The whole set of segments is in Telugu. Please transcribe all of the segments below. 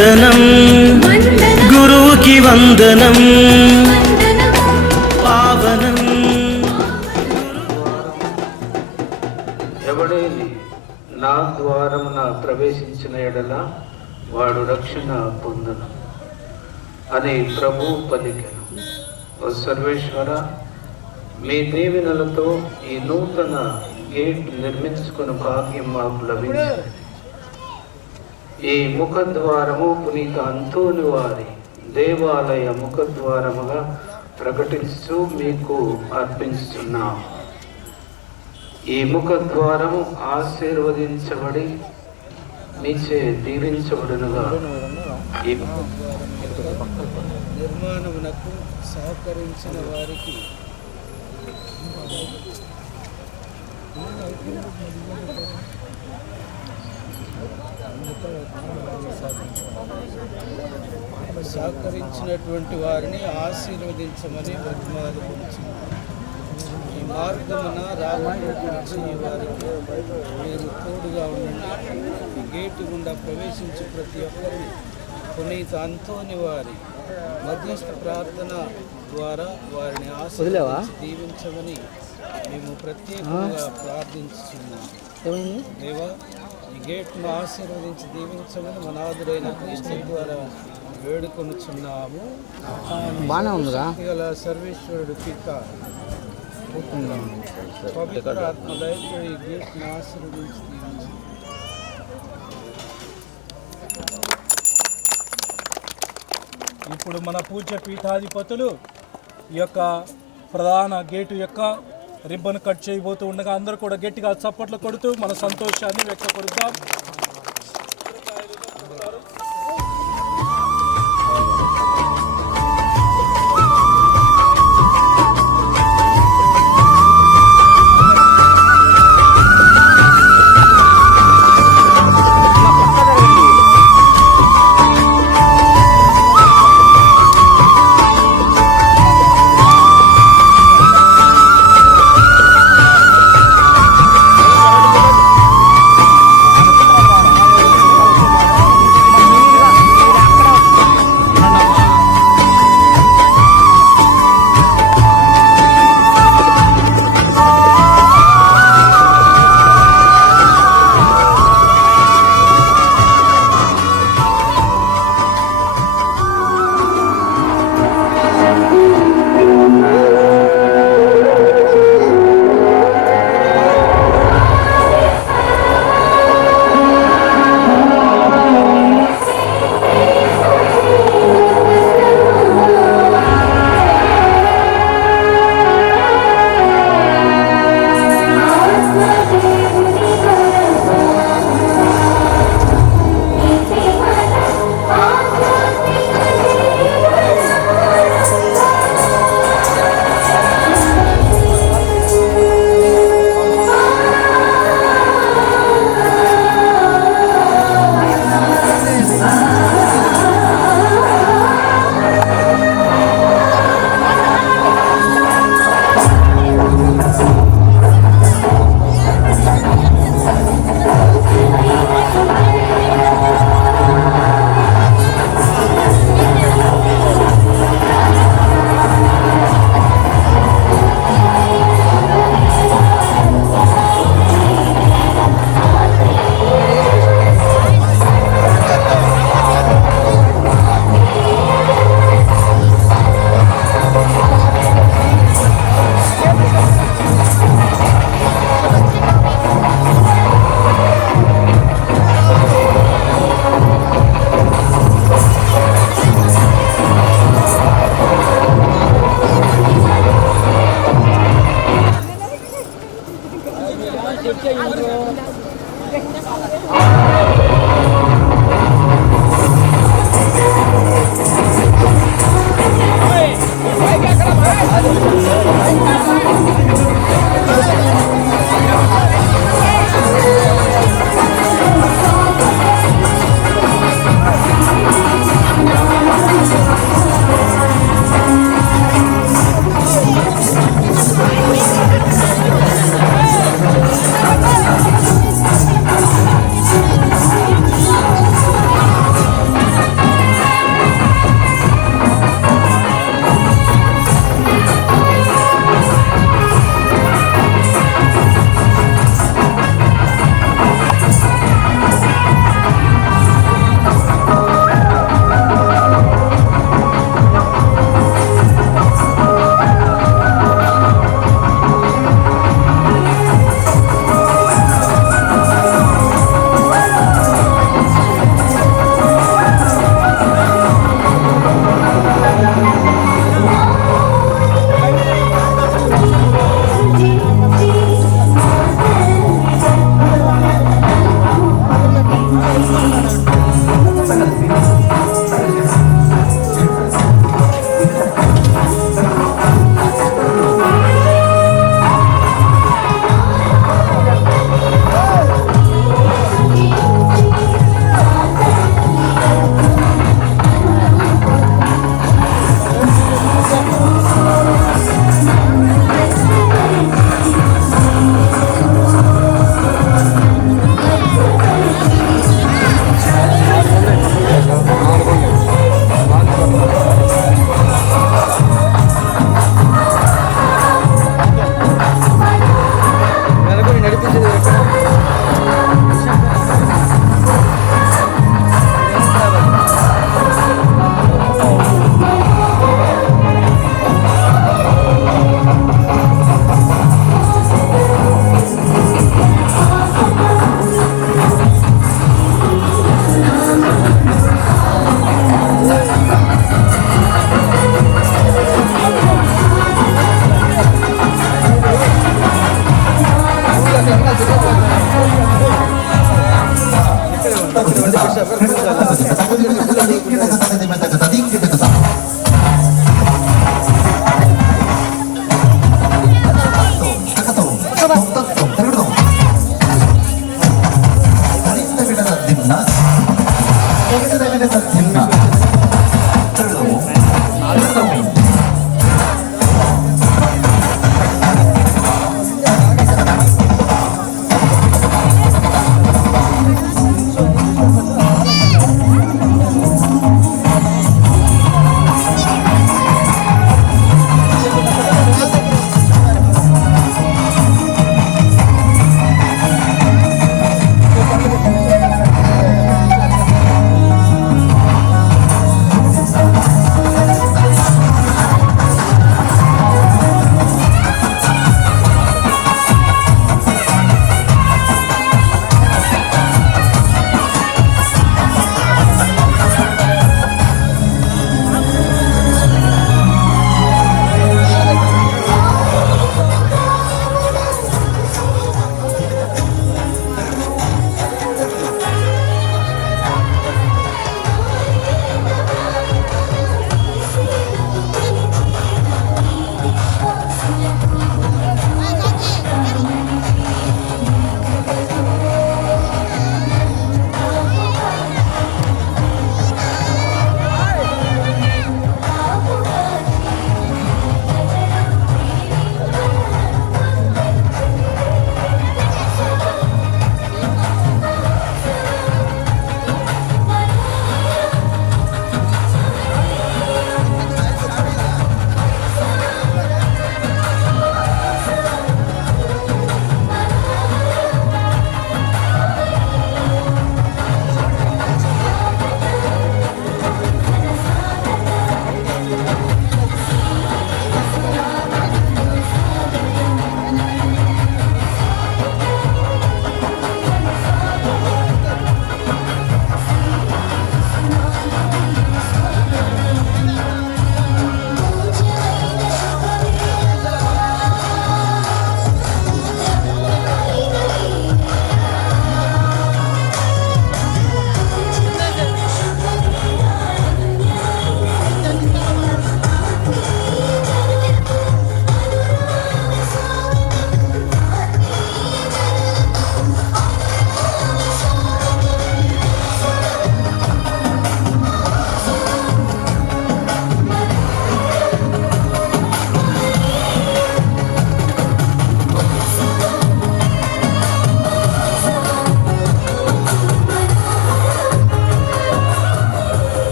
వందనం, గురువుకి వందనం, పావనం. ఎవడేని నా ద్వారమున ప్రవేశించిన ఎడల వాడు రక్షణ పొందును అని ప్రభు పలికెను. ఓ సర్వేశ్వర, మీ దీవెనలతో ఈ నూతన గేట్ నిర్మించుకుని భాగ్యం మాకు లభించింది. ఈ ముఖద్వారము పునీత అంతోని వారి దేవాలయ ముఖద్వారముగా ప్రకటిస్తూ మీకు అర్పించుతున్నాం. ఈ ముఖద్వారము ఆశీర్వదించబడి మీచే దీవించబడునుగా. ఈ నిర్మాణమునకు సహకరించిన వారికి సహకరించినటువంటి వారిని ఆశీర్వదించమని బ్రతిమాలుకొనుచున్నాను. ఈ మార్గమున రాబోయే వారికి మీరు తోడుగా ఉండండి. ఈ గేటు గుండా ప్రవేశించి ప్రతి ఒక్కరిని పునీత అంతోని వారి మధ్యస్థ ప్రార్థన ద్వారా వారిని ఆశీర్వదించి దీవించమని మేము ప్రత్యేకంగా ప్రార్థించుతున్నాము. దేవా, ఈ గేట్ను ఆశీర్వదించి దీవించమని మనాదుడైన క్రీస్తు ద్వారా వేడుకొనుచున్నాము. గల సర్వేశ్వరుడు పిత పవిత్ర ఆత్మదయతో ఈ గేట్ను ఆశీర్వదించి దీవించు. ఇప్పుడు మన పూజ్య పీఠాధిపతులు ఈ యొక్క ప్రధాన గేటు యొక్క రిబ్బన్ కట్ చేయబోతూ ఉండగా అందరూ కూడా గట్టిగా చప్పట్లు కొడుతూ మన సంతోషాన్ని వ్యక్తపరుద్దాం.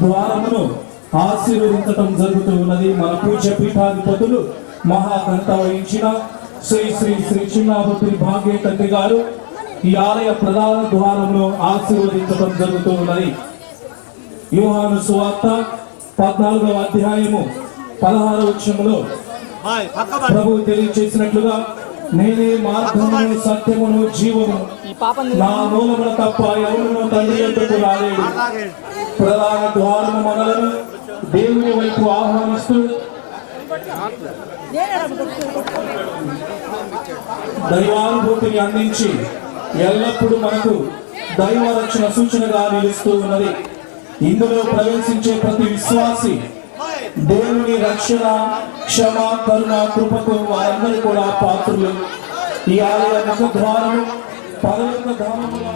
ద్వారమును ఆశీర్వదించటం జరుగుతూ ఉన్నది. మన పూజ్య పీఠాధిపతులు మహాకంఠ వహించిన శ్రీ శ్రీ శ్రీ చిన్నాభక్తుని భాగ్య తండ్రి గారు ఈ ఆలయ ప్రధాన ద్వారమును ఆశీర్వదించటం జరుగుతూ ఉన్నది. యోహాను సువార్త 14వ అధ్యాయము 16వ వచనములో ప్రభు తెలియజేసినట్లుగా నేనే మార్గమును సత్యమును జీవము, నా మూలమున తప్ప ఎవరును తండ్రి యొద్దకు రాలేడు. ప్రధాన ద్వారము మనలను దేవుని వైపు ఆహ్వానిస్తూ దైవానుభూతిని అందించి ఎల్లప్పుడూ మనకు దైవ రక్షణ సూచనగా నిలుస్తూ ఉన్నది. ఇందులో ప్రవేశించే ప్రతి విశ్వాసి దేవుని రక్షణ, క్షమ, కరుణ, కృపకు వారందరూ కూడా పాత్రులు. ఈ ఆలయ ముఖ ద్వారము పరలోక ధామముగా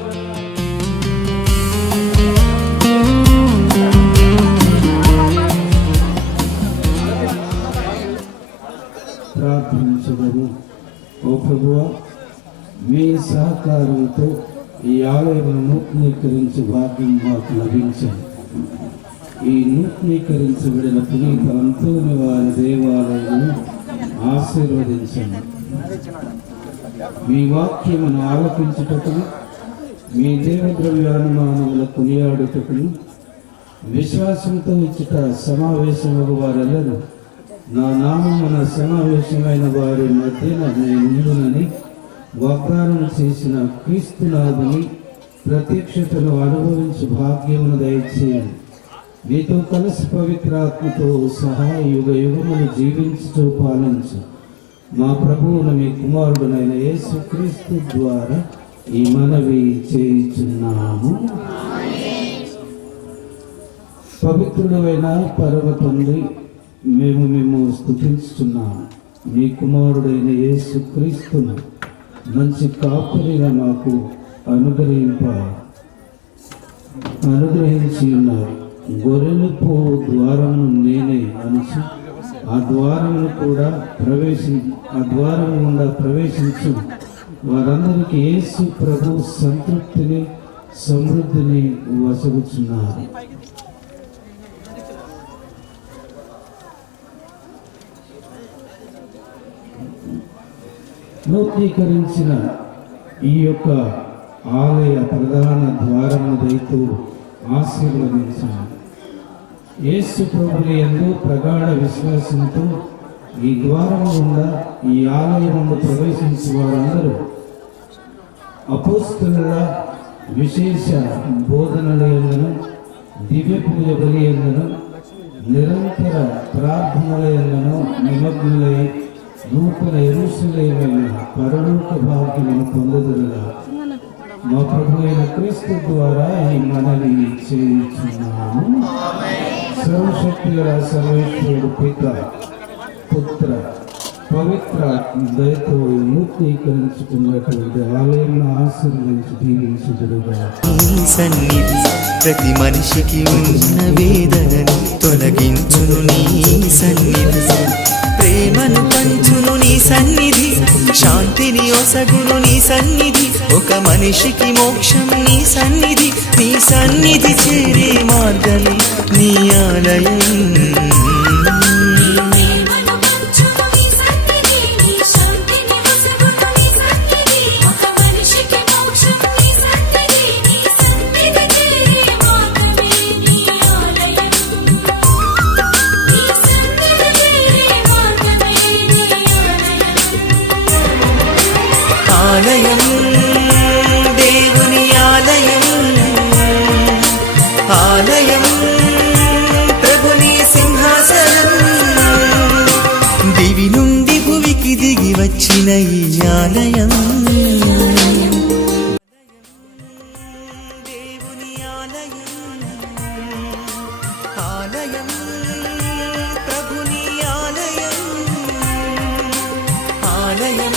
ప్రార్థించదము. ఓ ప్రభువా, మీ సహకారంతో ఈ ఆలయమును నూతనీకరించి భాగ్యం మాకు లభించింది. ఈ నూతనీకరించబడిన పునీత అంతోని వారి దేవాలయమును ఆశీర్వదించండి. మీ వాక్యమును ఆలకించుటకును, మీ దేవద్రవ్యానుమానముల కొనియాడుటకును విశ్వాసంతో ఇచ్చుట సమావేశమగు వారెల్లరూ నా నామమున సమావేశమైన వారి మధ్యన నేనుండునని వాగ్దానం చేసిన క్రీస్తునాథుని ప్రత్యక్షతను అనుభవించు భాగ్యమును దయచేయండి. మీతో కలిసి పవిత్రాత్మతో సహా యుగ యుగమును జీవించుతూ పాలించు మా ప్రభువును మీ కుమారుడునైన యేసుక్రీస్తు ద్వారా ఈ మనవి చేయుచున్నాము. పవిత్రుడైన పరమ తండ్రి, మేము స్తుతించుచున్నాము. మీ కుమారుడైన యేసుక్రీస్తును మంచి కాపురిగా మాకు అనుగ్రహించి ఉన్నారు. గొర్రెల పోవు ద్వారమును నేనే అనుచు ఆ ద్వారం గుండా ప్రవేశించు వారందరికీ యేసు ప్రభు సంతృప్తిని సమృద్ధిని వసగుచున్నారు. నూతనీకరించిన ఈ యొక్క ఆలయ ప్రధాన ద్వారము దయతో ఆశీర్వదించాను. యేసు ప్రభుని యందు ప్రగాఢ విశ్వాసంతో ఈ ద్వారం గుండా ఈ ఆలయమును ప్రవేశించే వారందరూ అపోస్తలుల విశేష బోధనల యందును, దివ్య పూజ బలి యందును, నిరంతర ప్రార్థనల యందును నిమగ్నులై నూతన యెరూషలేమున పరలోక భాగ్యమును పొందుదురుగా మా ప్రభు అయిన క్రీస్తు ద్వారా ఈ మనవి చేయుచున్నాము. సర్వశక్తి గల సర్వేశ్వరుడు పిత, పుత్ర, పవిత్ర దయతో నూతనీకరించుకున్నటువంటి ఆలయం ఆశీర్వదించి దీవించుదురుగా. సన్నిధి ప్రతి మనిషికి ఉన్న వేదనని తొలగించును నీ సన్నిధి, ప్రేమను పంచును నీ సన్నిధి, శాంతిని ఒసగును నీ సన్నిధి, ఒక మనిషికి మోక్షం నీ సన్నిధి, నీ సన్నిధి చేరే మార్గమే నీ ఆలయం. ఆలయం దేవుని ఆలయం, ఆలయం ప్రభుని సింహాసనం, దివి నుండి భువికి దిగి వచ్చిన ఈ ఆలయం. దేవుని ఆలయం, ఆలయం ప్రభుని ఆలయం, ఆలయం